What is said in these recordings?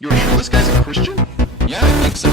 You're sure this guy's a Christian? Yeah, I think so.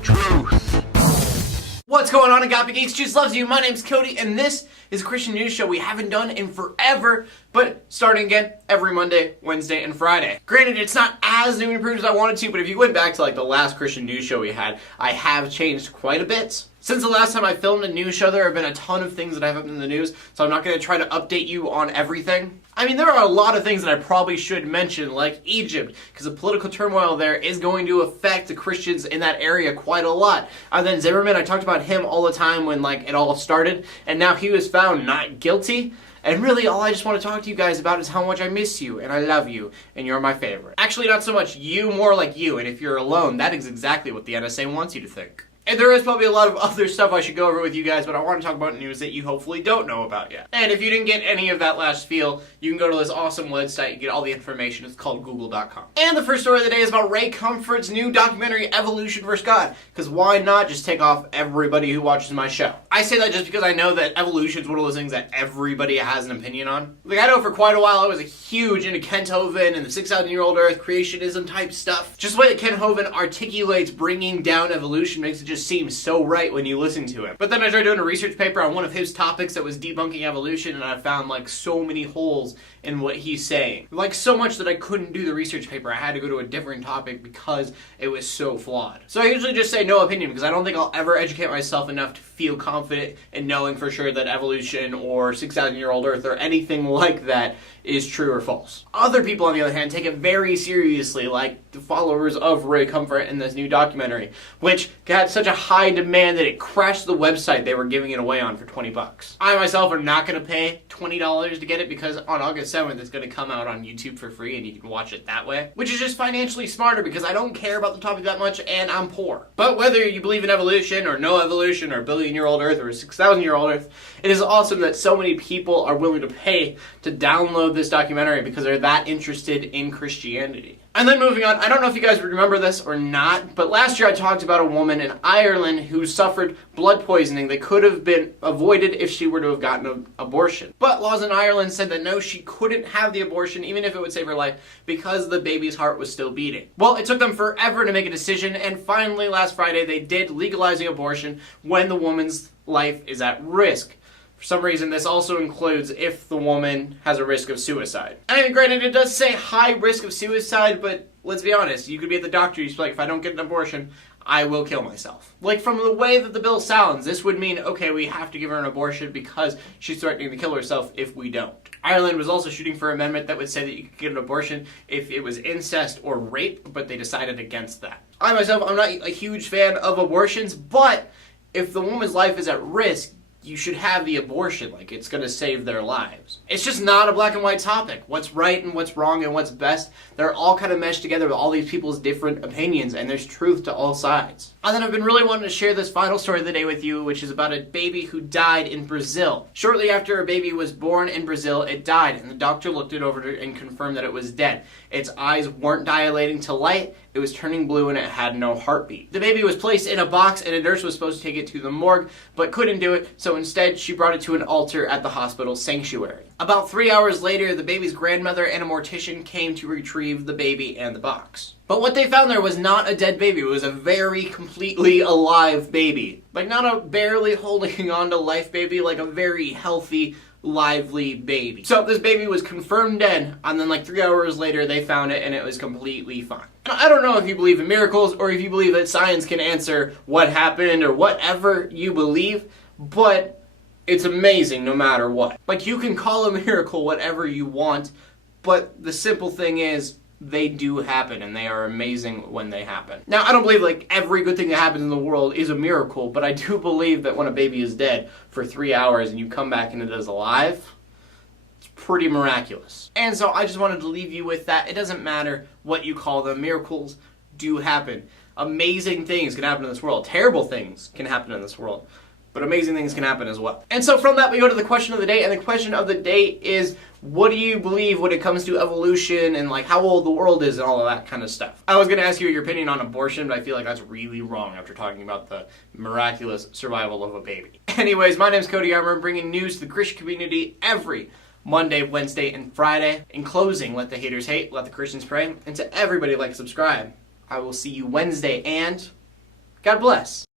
Truth. What's going on, Agape Geeks? Jesus loves you. My name's Cody, and this is a Christian news show we haven't done in forever, but starting again every Monday, Wednesday, and Friday. Granted, it's not as new and improved as I wanted to, but if you went back to like the last Christian news show we had, I have changed quite a bit. Since the last time I filmed a news show, there have been a ton of things that have happened in the news, so I'm not going to try to update you on everything. I mean, there are a lot of things that I probably should mention, like Egypt, because the political turmoil there is going to affect the Christians in that area quite a lot. And then Zimmerman, I talked about him all the time when it all started, and now he was found not guilty. And really, all I just want to talk to you guys about is how much I miss you, and I love you, and you're my favorite. Actually, not so much you, more like you, and if you're alone, that is exactly what the NSA wants you to think. And there is probably a lot of other stuff I should go over with you guys, but I want to talk about news that you hopefully don't know about yet. And if you didn't get any of that last spiel, you can go to this awesome website and get all the information. It's called google.com. And the first story of the day is about Ray Comfort's new documentary, Evolution vs. God. Because why not just take off everybody who watches my show? I say that just because I know that evolution is one of those things that everybody has an opinion on. I know for quite a while I was a huge into Kent Hovind and the 6,000-year-old Earth creationism type stuff. Just the way that Kent Hovind articulates bringing down evolution makes it just seems so right when you listen to him. But then I started doing a research paper on one of his topics that was debunking evolution, and I found so many holes in what he's saying. So much that I couldn't do the research paper. I had to go to a different topic because it was so flawed. So I usually just say no opinion because I don't think I'll ever educate myself enough to feel confident in knowing for sure that evolution or 6,000-year-old Earth or anything like that is true or false. Other people, on the other hand, take it very seriously, like the followers of Ray Comfort in this new documentary, which had such a high demand that it crashed the website they were giving it away on for $20. I myself are not going to pay $20 to get it because on August 7th it's going to come out on YouTube for free and you can watch it that way, which is just financially smarter because I don't care about the topic that much and I'm poor. But whether you believe in evolution or no evolution or billion-year-old Earth or 6,000-year-old Earth, it is awesome that so many people are willing to pay to download this documentary because they're that interested in Christianity. And then moving on, I don't know if you guys remember this or not, but last year I talked about a woman in Ireland who suffered blood poisoning that could have been avoided if she were to have gotten an abortion. But laws in Ireland said that no, she couldn't have the abortion even if it would save her life because the baby's heart was still beating. Well, it took them forever to make a decision, and finally last Friday they did legalizing abortion when the woman's life is at risk. For some reason, this also includes if the woman has a risk of suicide. I mean, granted, it does say high risk of suicide, but let's be honest, you could be at the doctor, you're like, if I don't get an abortion, I will kill myself. From the way that the bill sounds, this would mean, okay, we have to give her an abortion because she's threatening to kill herself if we don't. Ireland was also shooting for an amendment that would say that you could get an abortion if it was incest or rape, but they decided against that. I myself, I'm not a huge fan of abortions, but if the woman's life is at risk, you should have the abortion, it's going to save their lives. It's just not a black and white topic. What's right and what's wrong and what's best, they're all kind of meshed together with all these people's different opinions, and there's truth to all sides. And then I've been really wanting to share this final story of the day with you, which is about a baby who died in Brazil. Shortly after a baby was born in Brazil, it died, and the doctor looked it over and confirmed that it was dead. Its eyes weren't dilating to light, it was turning blue, and it had no heartbeat. The baby was placed in a box, and a nurse was supposed to take it to the morgue, but couldn't do it, so instead she brought it to an altar at the hospital's sanctuary. About 3 hours later, the baby's grandmother and a mortician came to retrieve the baby and the box. But what they found there was not a dead baby, it was a very completely alive baby. Not a barely holding on to life baby, a very healthy, lively baby. So this baby was confirmed dead, and then 3 hours later they found it and it was completely fine. Now, I don't know if you believe in miracles or if you believe that science can answer what happened or whatever you believe, but it's amazing no matter what. You can call a miracle whatever you want, but the simple thing is, they do happen, and they are amazing when they happen. Now, I don't believe every good thing that happens in the world is a miracle, but I do believe that when a baby is dead for 3 hours and you come back and it is alive, it's pretty miraculous. And so I just wanted to leave you with that. It doesn't matter what you call them. Miracles do happen. Amazing things can happen in this world. Terrible things can happen in this world. But amazing things can happen as well. And so from that, we go to the question of the day, and the question of the day is, what do you believe when it comes to evolution and how old the world is and all of that kind of stuff? I was going to ask you your opinion on abortion, but I feel like that's really wrong after talking about the miraculous survival of a baby. Anyways, my name's Cody. I'm bringing news to the Christian community every Monday, Wednesday, and Friday. In closing, let the haters hate, let the Christians pray, and to everybody like, subscribe. I will see you Wednesday, and God bless.